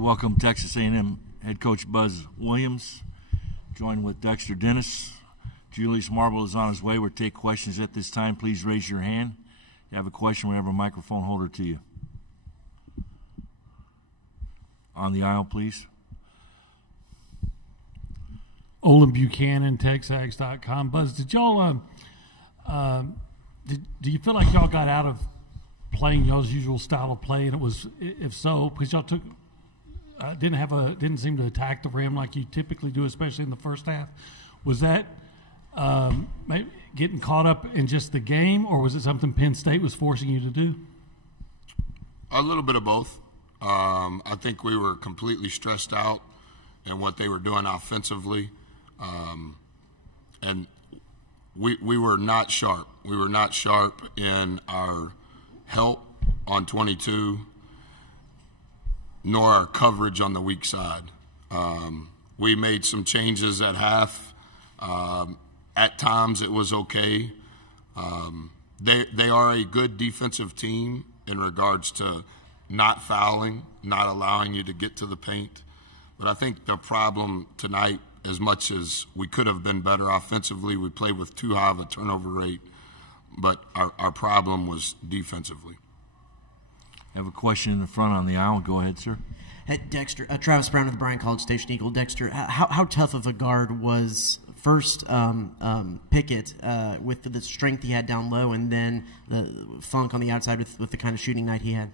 to welcome Texas A&M head coach Buzz Williams, joined with Dexter Dennis. Julius Marble is on his way. We'll take questions at this time. Please raise your hand. If you have a question, we'll have a microphone holder to you. On the aisle, please. Olin Buchanan, TexAgs.com. Buzz, did y'all do you feel like y'all got out of playing y'all's usual style of play, and it was, if so, because y'all took didn't seem to attack the rim like you typically do, especially in the first half? Was that getting caught up in just the game, or was it something Penn State was forcing you to do? A little bit of both. I think we were completely stressed out in what they were doing offensively, and we were not sharp. We were not sharp in our help on 22, nor our coverage on the weak side. We made some changes at half. At times it was okay. They are a good defensive team in regards to not fouling, not allowing you to get to the paint. But I think the problem tonight, as much as we could have been better offensively, we played with too high of a turnover rate, but our problem was defensively. I have a question in the front on the aisle. Go ahead, sir. Hey, Dexter, Travis Brown of the Bryan College Station Eagle. Dexter, how tough of a guard was first Pickett with the strength he had down low, and then the Funk on the outside with the kind of shooting night he had?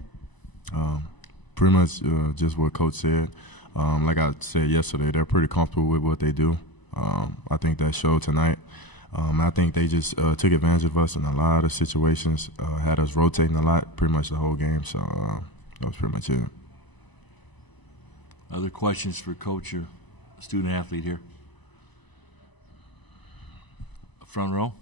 Pretty much just what Coach said. Like I said yesterday, they're pretty comfortable with what they do. I think that showed tonight. I think they just took advantage of us in a lot of situations, had us rotating a lot pretty much the whole game. So that was pretty much it. Other questions for Coach or student athlete here? Front row.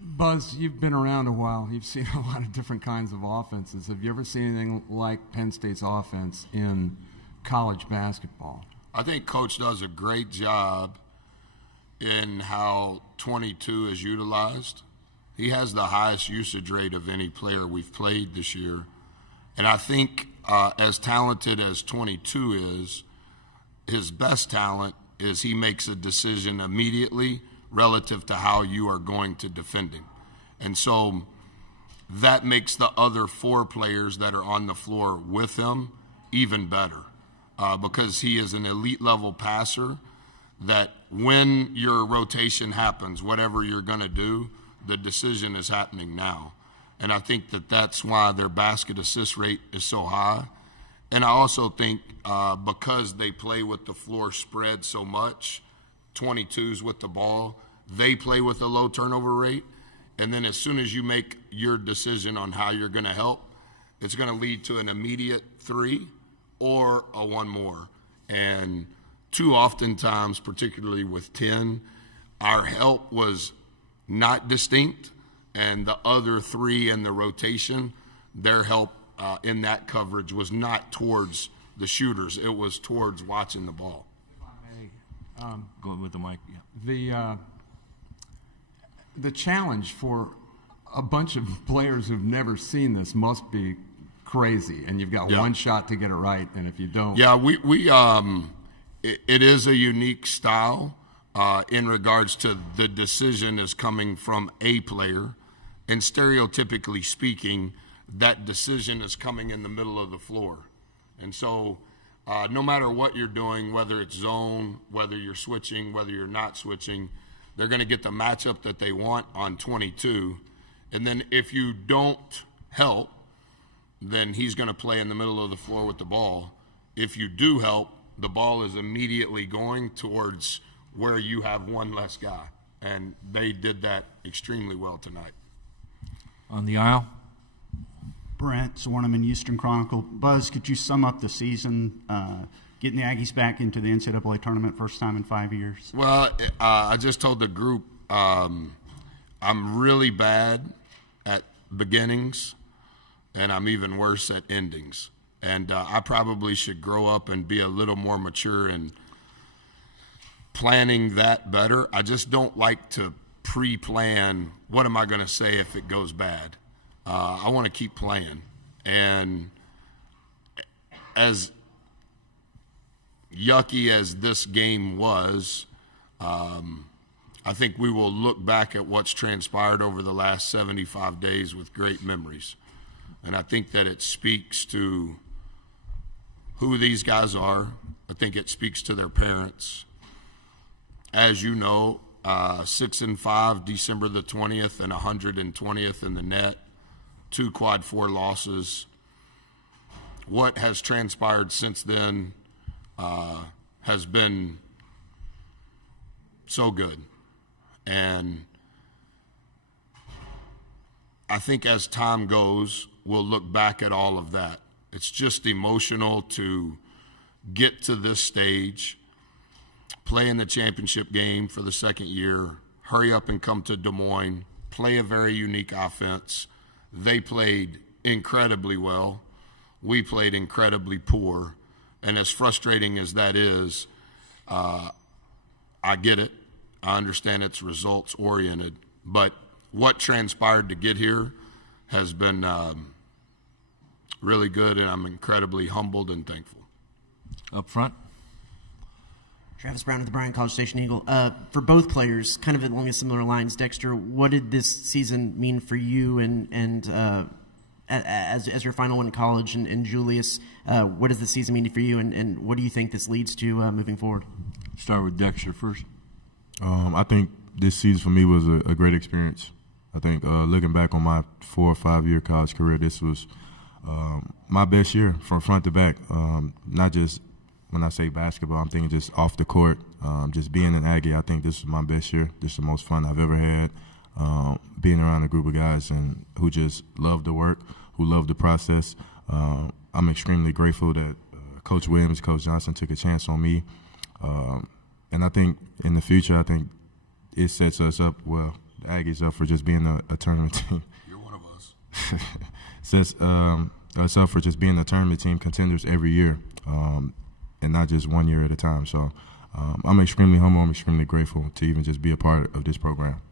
Buzz, you've been around a while. You've seen a lot of different kinds of offenses. Have you ever seen anything like Penn State's offense in college basketball? I think Coach does a great job in how 22 is utilized. He has the highest usage rate of any player we've played this year. And I think as talented as 22 is, his best talent is he makes a decision immediately relative to how you are going to defend him. And so that makes the other four players that are on the floor with him even better because he is an elite level passer that when your rotation happens, whatever you're going to do, the decision is happening now. And I think that that's why their basket assist rate is so high. And I also think because they play with the floor spread so much, 22s with the ball, they play with a low turnover rate. And then as soon as you make your decision on how you're going to help, it's going to lead to an immediate three or a one more. And too oftentimes, particularly with 10, our help was not distinct, and the other three in the rotation, their help in that coverage was not towards the shooters. It was towards watching the ball. Go with the mic. Yeah. The challenge for a bunch of players who've never seen this must be crazy, and you've got one shot to get it right, and if you don't. Yeah, it is a unique style in regards to the decision is coming from a player, and stereotypically speaking, that decision is coming in the middle of the floor. And so no matter what you're doing, whether it's zone, whether you're switching, whether you're not switching, they're going to get the matchup that they want on 22. And then if you don't help, then he's going to play in the middle of the floor with the ball. If you do help, the ball is immediately going towards where you have one less guy. And they did that extremely well tonight. On the aisle. Brent Zwerneman, Houston Chronicle. Buzz, could you sum up the season, getting the Aggies back into the NCAA tournament first time in 5 years? Well, I just told the group I'm really bad at beginnings, and I'm even worse at endings. And I probably should grow up and be a little more mature in planning that better. I just don't like to pre-plan what am I going to say if it goes bad. I want to keep playing. And as yucky as this game was, I think we will look back at what's transpired over the last 75 days with great memories. And I think that it speaks to who these guys are. I think it speaks to their parents. As you know, 6-5, December the 20th, and 120th in the net, 2 quad 4 losses. What has transpired since then has been so good. And I think as time goes, we'll look back at all of that. It's just emotional to get to this stage, play in the championship game for the second year, hurry up and come to Des Moines, play a very unique offense. They played incredibly well. We played incredibly poor. And as frustrating as that is, I get it. I understand it's results-oriented. But what transpired to get here has been really good, and I'm incredibly humbled and thankful. Up front. Travis Brown of the Bryan College Station Eagle. For both players, kind of along similar lines, Dexter, what did this season mean for you and as your final one in college? And Julius, what does the season mean for you, and what do you think this leads to moving forward? Start with Dexter first. I think this season for me was a great experience. I think looking back on my 4 or 5 year college career, this was my best year from front to back. Not just when I say basketball, I'm thinking just off the court, just being an Aggie. I think this was my best year. This is the most fun I've ever had. Being around a group of guys and who just love the work, who love the process. I'm extremely grateful that Coach Williams, Coach Johnson took a chance on me. And I think in the future, I think it sets us up, well, the Aggies up for just being a tournament team. You're one of us. Sets us up for just being a tournament team contenders every year, and not just 1 year at a time. So I'm extremely humble. I'm extremely grateful to even just be a part of this program.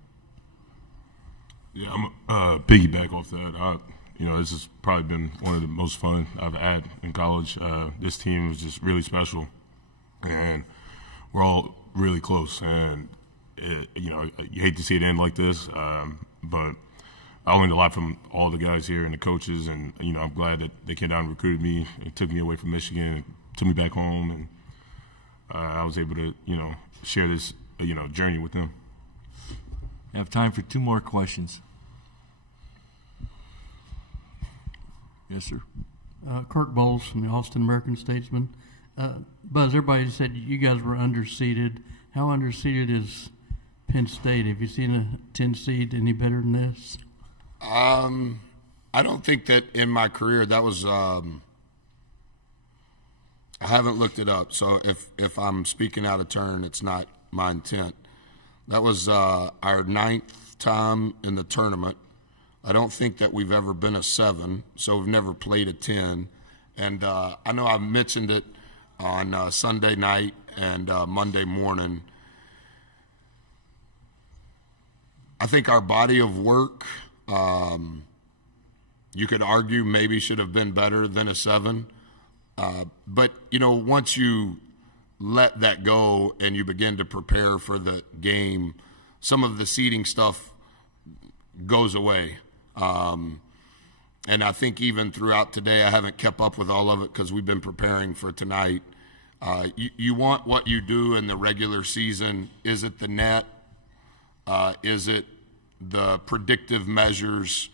Yeah, I'm piggyback off that. This has probably been one of the most fun I've had in college. This team is just really special, and we're all really close. And you hate to see it end like this, but I learned a lot from all the guys here and the coaches, and I'm glad that they came down and recruited me and took me away from Michigan and took me back home, and I was able to share this journey with them. I have time for 2 more questions. Yes, sir. Kirk Bowles from the Austin American-Statesman. Buzz, everybody said you guys were underseeded. How underseeded is Penn State? Have you seen a 10 seed any better than this? I don't think that in my career that was I haven't looked it up, so if I'm speaking out of turn, it's not my intent. That was our 9th time in the tournament. I don't think that we've ever been a 7, so we've never played a 10. And I know I mentioned it on Sunday night and Monday morning. I think our body of work, you could argue maybe should have been better than a 7. But, once you let that go and you begin to prepare for the game, some of the seeding stuff goes away. And I think even throughout today, I haven't kept up with all of it because we've been preparing for tonight. You want what you do in the regular season. Is it the net? Is it the predictive measures?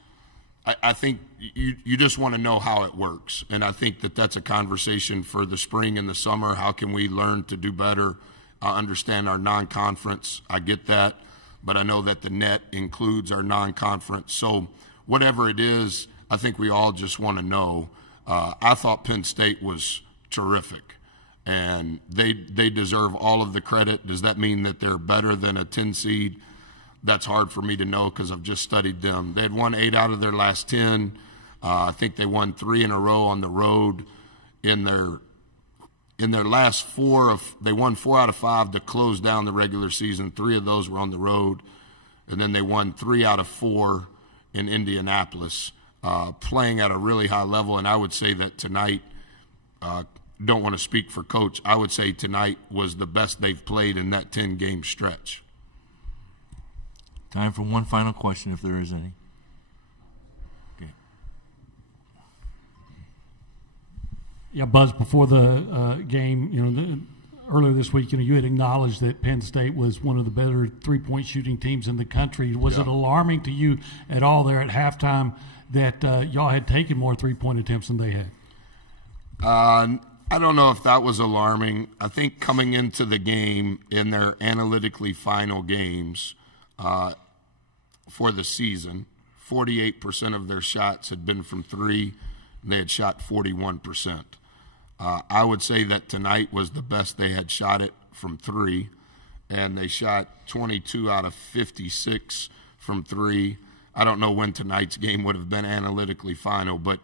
I think you just want to know how it works. And I think that that's a conversation for the spring and the summer. How can we learn to do better, understand our non-conference? I get that. But I know that the net includes our non-conference. So whatever it is, I think we all just want to know. I thought Penn State was terrific, and they deserve all of the credit. Does that mean that they're better than a 10 seed? That's hard for me to know because I've just studied them. They had won 8 out of their last 10. I think they won 3 in a row on the road. In their last 4, they won 4 out of 5 to close down the regular season. 3 of those were on the road, and then they won 3 out of 4 in Indianapolis, playing at a really high level. And I would say that tonight, don't want to speak for Coach. I would say tonight was the best they've played in that 10-game stretch. Time for one final question, if there is any. Okay. Yeah, Buzz, before the game, earlier this week, you had acknowledged that Penn State was one of the better three-point shooting teams in the country. Was it alarming to you at all there at halftime that y'all had taken more three-point attempts than they had? I don't know if that was alarming. I think coming into the game in their analytically final games for the season, 48% of their shots had been from three, and they had shot 41%. I would say that tonight was the best they had shot it from three, and they shot 22 out of 56 from three. I don't know when tonight's game would have been analytically final, but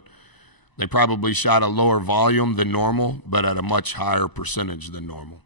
they probably shot a lower volume than normal, but at a much higher percentage than normal.